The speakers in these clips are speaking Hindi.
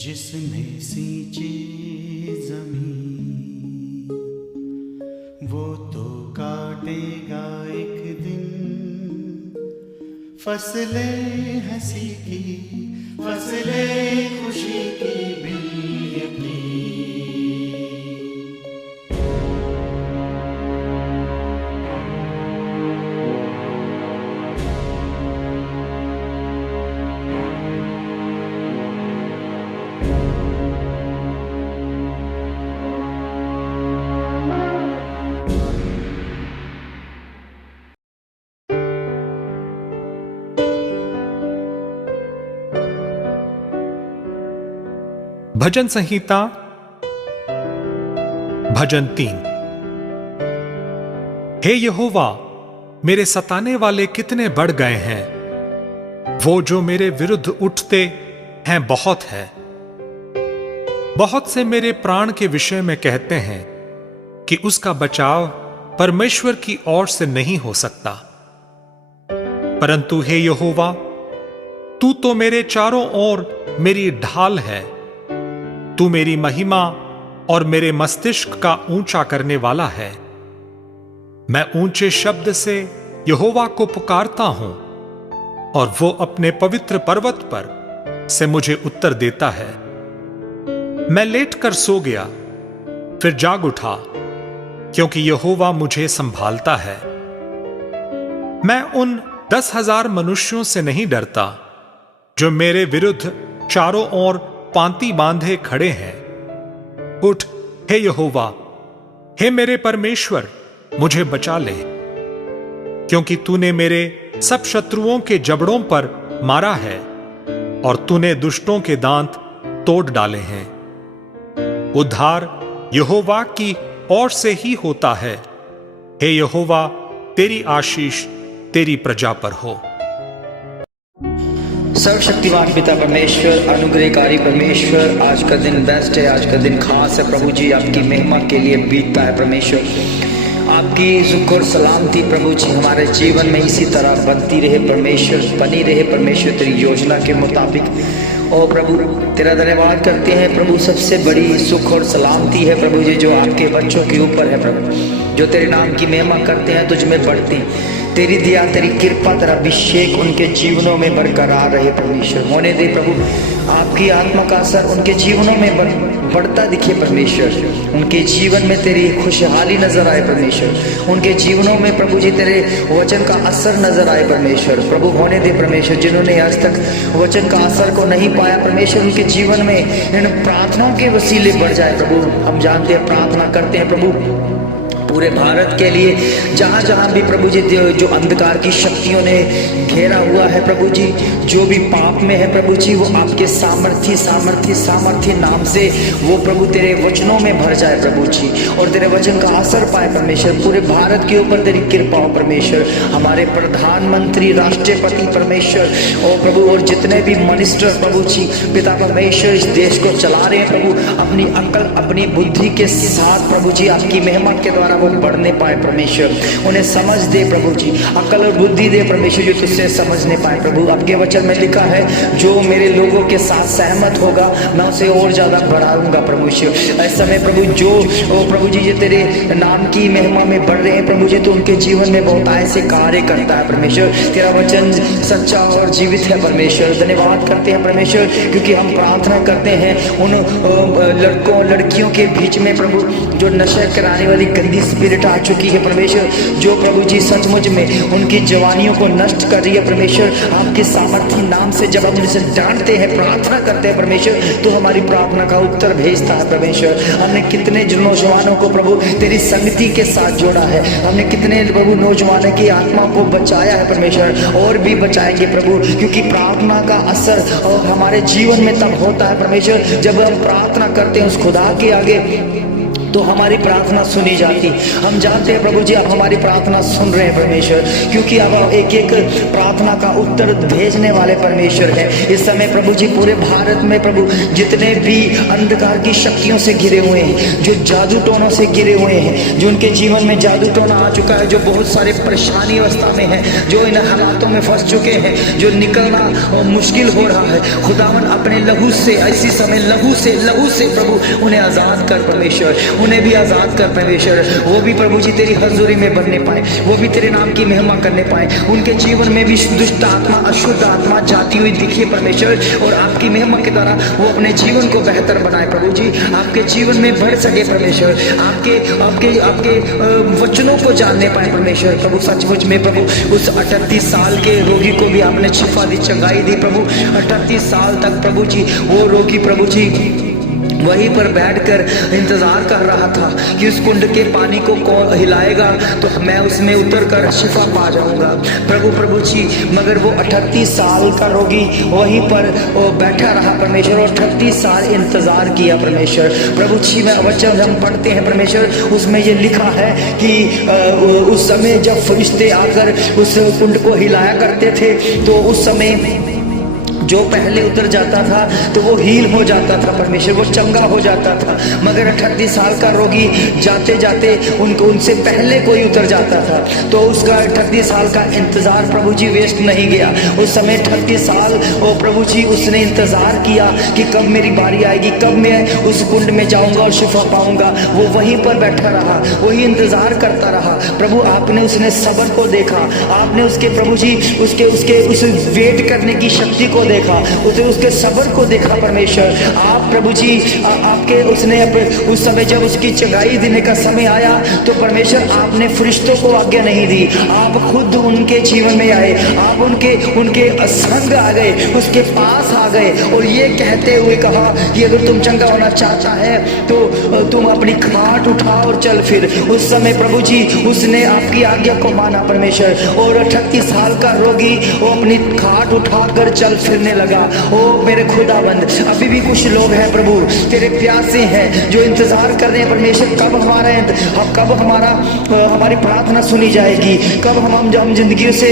जिसने सींची जमीन वो तो काटेगा एक दिन फसलें हंसी की, फसलें खुशी की भी अपनी। भजन संहिता भजन 3। हे यहोवा, मेरे सताने वाले कितने बढ़ गए हैं, वो जो मेरे विरुद्ध उठते हैं बहुत है। बहुत से मेरे प्राण के विषय में कहते हैं कि उसका बचाव परमेश्वर की ओर से नहीं हो सकता। परंतु हे यहोवा, तू तो मेरे चारों ओर मेरी ढाल है। तू मेरी महिमा और मेरे मस्तिष्क का ऊंचा करने वाला है। मैं ऊंचे शब्द से यहोवा को पुकारता हूं और वो अपने पवित्र पर्वत पर से मुझे उत्तर देता है। मैं लेटकर सो गया, फिर जाग उठा, क्योंकि यहोवा मुझे संभालता है। मैं उन 10,000 मनुष्यों से नहीं डरता जो मेरे विरुद्ध चारों ओर पांति बांधे खड़े हैं। उठ हे यहोवा, हे मेरे परमेश्वर, मुझे बचा ले, क्योंकि तूने मेरे सब शत्रुओं के जबड़ों पर मारा है और तूने दुष्टों के दांत तोड़ डाले हैं। उद्धार यहोवा की ओर से ही होता है। हे यहोवा, तेरी आशीष तेरी प्रजा पर हो। सर्वशक्तिमान पिता परमेश्वर, अनुग्रहकारी परमेश्वर, आज का दिन बेस्ट है, आज का दिन खास है प्रभु जी, आपकी महिमा के लिए बीतता है परमेश्वर। आपकी सुख और सलामती प्रभु जी हमारे जीवन में इसी तरह बनती रहे परमेश्वर, बनी रहे परमेश्वर, तेरी योजना के मुताबिक। और प्रभु तेरा धन्यवाद करते हैं प्रभु, सबसे बड़ी सुख और सलामती है प्रभु जी जो आपके बच्चों के ऊपर है प्रभु, जो तेरे नाम की महिमा करते हैं, तुझ में बढ़ती तेरी दया, तेरी कृपा, तेरा अभिषेक उनके जीवनों में बरकरार रहे परमेश्वर। होने दे प्रभु, आपकी आत्मा का असर उनके जीवनों में बढ़ता दिखे परमेश्वर। उनके जीवन में तेरी खुशहाली नजर आए परमेश्वर। उनके जीवनों में प्रभु जी तेरे वचन का असर नजर आए परमेश्वर। प्रभु होने दे परमेश्वर, जिन्होंने आज तक वचन का असर को नहीं पाया परमेश्वर, उनके जीवन में इन प्रार्थनाओं के वसीले बढ़ जाए प्रभु। हम जानते हैं, प्रार्थना करते हैं प्रभु, पूरे भारत के लिए जहाँ जहाँ भी प्रभु जी जो अंधकार की शक्तियों ने घेरा हुआ है प्रभु जी, जो भी पाप में है प्रभु जी, वो आपके सामर्थ्य सामर्थ्य सामर्थ्य नाम से वो प्रभु तेरे वचनों में भर जाए प्रभु जी, और तेरे वचन का असर पाए परमेश्वर। पूरे भारत के ऊपर तेरी कृपा हो परमेश्वर। हमारे प्रधानमंत्री, राष्ट्रपति परमेश्वर और प्रभु, और जितने भी मिनिस्टर प्रभु जी पिता परमेश्वर इस देश को चला रहे हैं प्रभु, अपनी अकल अपनी बुद्धि के साथ प्रभु जी आपकी महिमा के द्वारा वो बढ़ने पाए परमेश्वर। उन्हें समझ दे प्रभु जी, अकल और बुद्धि दे परमेश्वर, जो तुझसे समझने पाए प्रभु। आपके वचन में लिखा है, जो मेरे लोगों के साथ सहमत होगा मैं उसे और ज्यादा बढ़ाऊंगा परमेश्वर। ऐसा में प्रभु जो प्रभु जी ये तेरे नाम की महिमा में बढ़ रहे हैं प्रभु जी, तो उनके जीवन में बहुत ऐसे कार्य करता है परमेश्वर। तेरा वचन सच्चा और जीवित है परमेश्वर। धन्यवाद करते हैं परमेश्वर, क्योंकि हम प्रार्थना करते हैं उन लड़कों लड़कियों के बीच में प्रभु, जो नशा कराने वाली गंदी स्पिरिट आ चुकी है परमेश्वर, जो प्रभु जी सचमुच में उनकी जवानियों को नष्ट कर रही है परमेश्वर। आपके सामर्थ्य नाम से जब हम उनसे डांटते हैं, प्रार्थना करते हैं परमेश्वर, तो हमारी प्रार्थना का उत्तर भेजता है परमेश्वर। हमने कितने नौजवानों को प्रभु तेरी संगति के साथ जोड़ा है, हमने कितने प्रभु नौजवानों की आत्मा को बचाया है परमेश्वर, और भी बचाएंगे प्रभु, क्योंकि प्रार्थना का असर और हमारे जीवन में तब होता है परमेश्वर, जब हम प्रार्थना करते हैं उस खुदा के आगे, तो हमारी प्रार्थना सुनी जाती। हम जानते हैं प्रभु जी आप हमारी प्रार्थना सुन रहे हैं परमेश्वर, क्योंकि अब एक एक प्रार्थना का उत्तर भेजने वाले परमेश्वर हैं। इस समय प्रभु जी पूरे भारत में प्रभु जितने भी अंधकार की शक्तियों से घिरे हुए हैं, जो जादू टोनों से घिरे हुए हैं, जो उनके जीवन में जादू टोना आ चुका है, जो बहुत सारे परेशानी अवस्था में है, जो इन हालातों में फंस चुके हैं, जो निकलना मुश्किल हो रहा है, खुदावन अपने लहू से ऐसी समय लहू से प्रभु उन्हें आजाद कर परमेश्वर, उन्हें भी आजाद कर परमेश्वर। वो भी प्रभु जी तेरी हजूरी में बनने पाए, वो भी तेरे नाम की महिमा करने पाए, उनके जीवन में भी दुष्ट आत्मा अशुद्ध आत्मा जाती हुई दिखे परमेश्वर, और आपकी महिमा के द्वारा वो अपने जीवन को बेहतर बनाए प्रभु जी, आपके जीवन में बढ़ सके परमेश्वर, आपके आपके आपके वचनों को जानने पाए परमेश्वर। प्रभु सचमुच में प्रभु उस 38 साल के रोगी को भी आपने शिफा दी, चंगाई दी प्रभु। 38 साल तक प्रभु जी वो रोगी प्रभु जी वहीं पर बैठकर इंतजार कर रहा था कि उस कुंड के पानी को कौन हिलाएगा तो मैं उसमें उतर कर शिफा पा जाऊंगा प्रभु जी। मगर वो 38 साल का रोगी वहीं पर वो बैठा रहा परमेश्वर, और 38 साल इंतजार किया परमेश्वर। प्रभु जी में वचन हम पढ़ते हैं परमेश्वर, उसमें ये लिखा है कि उस समय जब फरिश्ते आकर उस कुंड को हिलाया करते थे, तो उस समय जो पहले उतर जाता था तो वो हील हो जाता था परमेश्वर, वो चंगा हो जाता था। मगर 38 साल का रोगी जाते जाते उनसे पहले कोई उतर जाता था, तो उसका 38 साल का इंतजार प्रभु जी वेस्ट नहीं गया। उस समय 38 साल ओ प्रभु जी उसने इंतजार किया कि कब मेरी बारी आएगी, कब मैं उस कुंड में जाऊंगा और शिफा पाऊंगा। वो वहीं पर बैठा रहा, वही इंतजार करता रहा। प्रभु आपने उसने सब्र को देखा, आपने उसके प्रभु जी उसके उस वेट करने की शक्ति को देखा, उसके सब्र को देखा परमेश्वर। आप प्रभु जी आपके उसने उस समय जब उसकी चंगाई देने का समय आया, तो परमेश्वर आपने फरिश्तों को आज्ञा नहीं दी, आप खुद उनके जीवन में आए, आप उनके संग आ गए, उसके पास आ गए, और ये कहते हुए कहा कि अगर तुम चंगा होना चाहता है तो तुम अपनी खाट उठा और चल फिर। उस समय प्रभु जी उसने आपकी आज्ञा को माना परमेश्वर, और 38 साल का रोगी वो अपनी खाट उठाकर चल फिरने लगा। ओ मेरे खुदाबंद, अभी भी कुछ लोग हैं प्रभु तेरे प्यासे हैं, जो इंतजार कर रहे हैं परमेश्वर, कब हमारी प्रार्थना सुनी जाएगी, कब हम जिंदगी से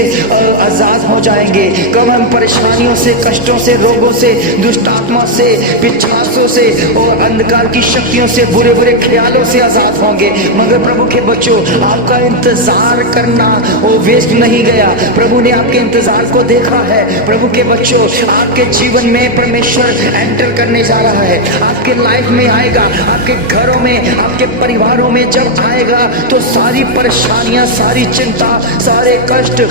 आजाद हो जाएंगे, कब हम परेशानियों से, कष्टों से, रोगों से, दुष्ट आत्मा से, पिछासों से और अंधकार की शक्तियों से, बुरे बुरे ख्यालों से आजाद होंगे। मगर प्रभु के बच्चों, आपका इंतजार करना वो वेस्ट नहीं गया। प्रभु ने आपके इंतजार को देखा है। प्रभु के बच्चों, आपके जीवन में परमेश्वर एंटर करने जा रहा है, आपके लाइफ में आएगा, आपके घरों में, आपके परिवारों में जब आएगा, तो सारी परेशानियां, सारी चिंता, सारे कष्ट,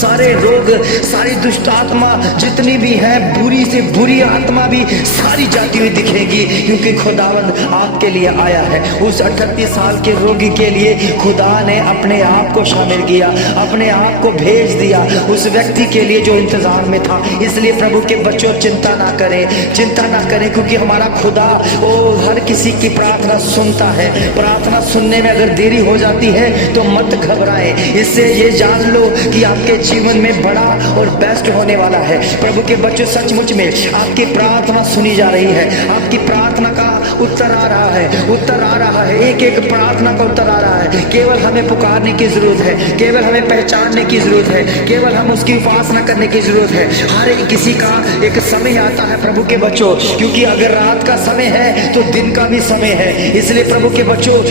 सारे रोग, सारी दुष्ट आत्मा जितनी भी है, बुरी से बुरी आत्मा भी सारी जाती हुई दिखेगी, क्योंकि खुदावंद आपके लिए आया है। उस 38 साल के रोगी के लिए खुदा ने अपने आप को शामिल किया, अपने आप को भेज दिया उस व्यक्ति के लिए जो इंतजार में था। इसलिए प्रभु के बच्चों, चिंता ना करें, चिंता ना करें, क्योंकि हमारा खुदा वो हर किसी की प्रार्थना सुनता है। प्रार्थना सुनने में अगर देरी हो जाती है तो मत घबराएं, इससे ये जान लो कि आपके जीवन में बड़ा और बेस्ट होने वाला है। प्रभु के बच्चों, सचमुच में आपकी प्रार्थना सुनी जा रही है, आपकी प्रार्थना का उत्तर आ रहा है, उत्तर आ रहा है, एक एक प्रार्थना का उत्तर आ रहा है। केवल हमें पुकारने की जरूरत है, केवल हमें पहचानने की जरूरत है, केवल हम उसकी उपासना करने की जरूरत है। हर एक किसी का एक समय आता है प्रभु के बच्चों, क्योंकि अगर रात का समय है तो दिन का भी समय है। इसलिए प्रभु के बच्चों,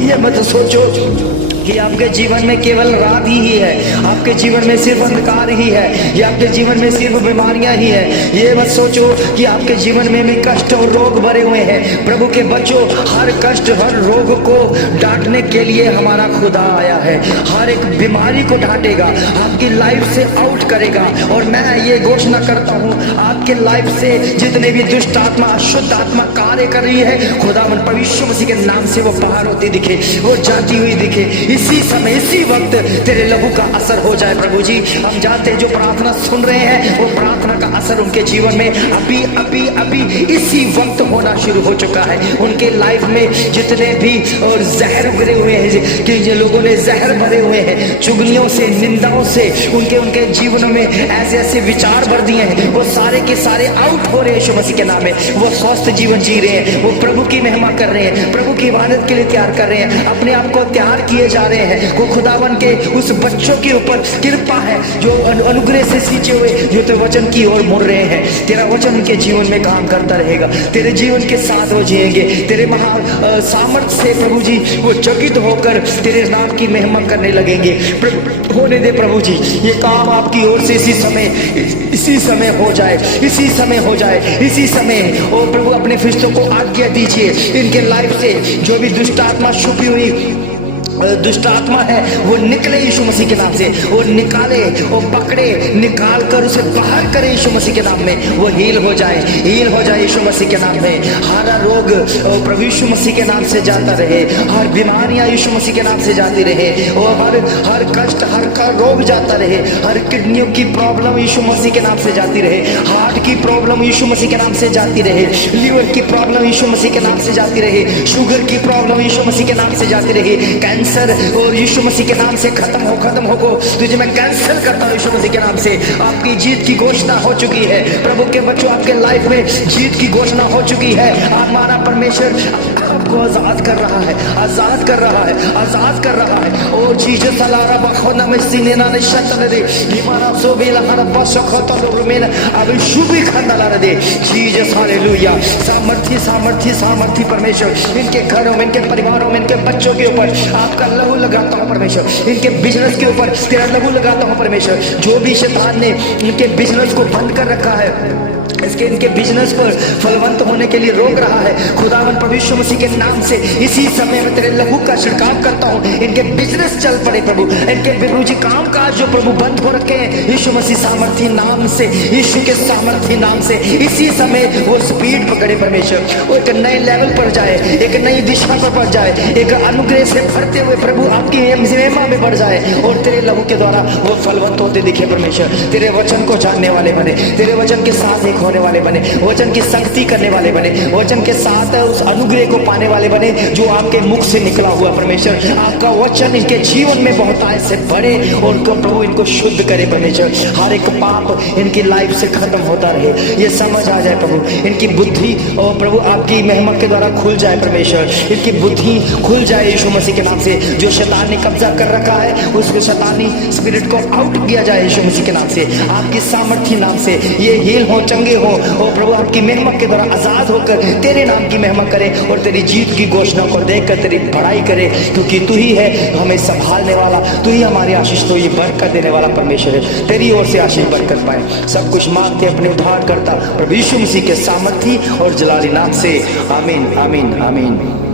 ये मत सोचो कि आपके जीवन में केवल रात ही है, आपके जीवन में सिर्फ अंधकार ही है, या आपके जीवन में सिर्फ बीमारियां ही है। ये मत सोचो कि आपके जीवन में भी कष्ट और रोग भरे हुए हैं। प्रभु के बच्चों, हर कष्ट, हर रोग को डांटने के लिए हमारा खुदा आया है। हर एक बीमारी को डांटेगा, आपकी लाइफ से आउट करेगा। और मैं ये घोषणा करता हूँ, आपके लाइफ से जितने भी दुष्ट आत्मा, अशुद्ध आत्मा कार्य कर रही है, खुदावंद प्रभु मसीह के नाम से वो बाहर होती दिखे, वो जाती हुई दिखे। इसी समय, इसी वक्त तेरे लहू का असर हो जाए। प्रभु जी, हम जानते हैं जो प्रार्थना सुन रहे हैं, वो प्रार्थना का असर उनके जीवन में अभी अभी अभी इसी वक्त होना शुरू हो चुका है। उनके लाइफ में जितने भी और जहर भरे हुए हैं, कि जो लोगों ने जहर भरे हुए हैं, चुगलियों से, निंदाओं से, उनके जीवनों में ऐसे ऐसे विचार भर दिए हैं, वो सारे के सारे आउट हो रहे हैं यीशु मसीह के नाम में। वो स्वस्थ जीवन जी रहे हैं, वो प्रभु की महिमा कर रहे हैं, प्रभु की इबादत के लिए तैयार कर रहे हैं, अपने आप को तैयार किए जा रहे हैं। वो खुदावन के उस बच्चों के ऊपर कृपा है जो अनुग्रह से सींचे हुए, जो तेरे वचन की ओर मुड़ रहे हैं। तेरा वचन उनके जीवन में काम करता रहेगा, तेरे जीवन के साथ वो जिएंगे। तेरे महा सामर्थ्य से प्रभु जी वो चकित होकर तेरे नाम की महिमा करने लगेंगे। होने दे प्रभु जी, ये काम आपकी ओर से इसी समय हो जाए, इसी समय हो जाए, इसी समय। ओ प्रभु, अपने फरिश्तों को आज्ञा दीजिए, इनके लाइफ से जो भी दुष्ट आत्मा छुपी हुई दुष्ट आत्मा है वो निकले यीशु मसीह के नाम से, वो निकाले, वो पकड़े, निकाल कर उसे बाहर करे यीशु मसीह के नाम में। वो हील हो जाए, हील हो जाए यीशु मसीह के नाम में। हर रोग प्रभु यीशु मसीह के नाम से जाता रहे, हर बीमारियां यीशु मसीह के नाम से जाती रहे, और हर कष्ट, हर रोग जाता रहे, हर किडनियों की प्रॉब्लम यीशु मसीह के नाम से जाती रहे, हार्ट की प्रॉब्लम यीशु मसीह के नाम से जाती रहे, लीवर की प्रॉब्लम यीशु मसीह के नाम से जाती रहे, शुगर की प्रॉब्लम यीशु मसीह के नाम से जाती रहे, कैंसर और यीशु मसीह के नाम से खत्म हो। तुझे मैं कैंसिल करता हूँ यीशु मसीह के नाम से। आपकी जीत की घोषणा हो चुकी है प्रभु के बच्चों, आपके लाइफ में जीत की घोषणा हो चुकी है। हमारा परमेश्वर आपको आजाद कर रहा है, आजाद कर रहा है, आजाद कर रहा है। ओ जीसस अलारा बखोना में सीने ना निशतन दे लीमाना सोबेला हरा बसो खतो लोमेन अब शुभी खंडला दे। Jesus hallelujah. सामर्थी परमेश्वर इनके घरों में, इनके परिवारों में, इनके बच्चों के ऊपर आपका लहू लगाता हूँ परमेश्वर। इनके बिजनेस के ऊपर तेरा लहू लगाता हूँ परमेश्वर। जो भी शैतान ने इनके बिजनेस को बंद कर रखा है, इनके बिजनेस पर फलवंत होने के लिए रोक रहा है, खुदावन प्रभु यीशु मसीह के नाम से इसी समय में तेरे लहू का छिड़काव करता हूँ। इनके बिजनेस चल पड़े प्रभु, इनके प्रभु जी काम काज जो प्रभु बंद हो रखे हैं, यीशु मसीह सामर्थी नाम से, यीशु के सामर्थी नाम से इसी समय वो स्पीड पकड़े परमेश्वर। वो एक नए लेवल पर जाए, एक नई दिशा पर बढ़ जाए, एक अनुग्रह से भरते हुए प्रभु आपकी महिमा में बढ़ जाए, और तेरे लहू के द्वारा वो फलवंत होते दिखे परमेश्वर। तेरे वचन को जानने वाले बने, तेरे वचन के साथ एक होने वाले बने, वचन की संगति करने वाले बने, वचन के साथ उस अनुग्रह को पाने वाले बने जो आपके मुख से निकला हुआ परमेश्वर। आपका वचन इनके जीवन में बहुतायत से बढ़े और प्रभु इनको शुद्ध करे परमेश्वर। हर एक पाप इनकी लाइफ से खत्म होता रहे, ये समझ आ जाए प्रभु। इनकी बुद्धि और प्रभु आपकी महिमा के द्वारा खुल जाए परमेश्वर, इनकी बुद्धि खुल जाए यीशु मसीह के नाम से। जो शैतान ने कब्जा कर रखा है उसको शैतानी स्पिरिट को आउट किया जाए यीशु मसीह के नाम से, आपकी सामर्थी नाम से। ये हील हो, चंगे हो, और प्रभु आपकी महिमा के द्वारा आजाद होकर तेरे नाम की महिमा करे और तेरी जीत की घोषणा को देखकर तेरी बड़ाई करे, क्योंकि तू ही है हमें संभालने वाला, तू ही हमारी आशीष, तो ये बरकत देने वाला परमेश्वर है। तेरी ओर से आशीष बरकत पाए, सब कुछ मांगते अपने उद्धार करता प्रभु यीशु मसीह के सामर्थी और जलाली नाम से। आमीन, आमीन, आमीन।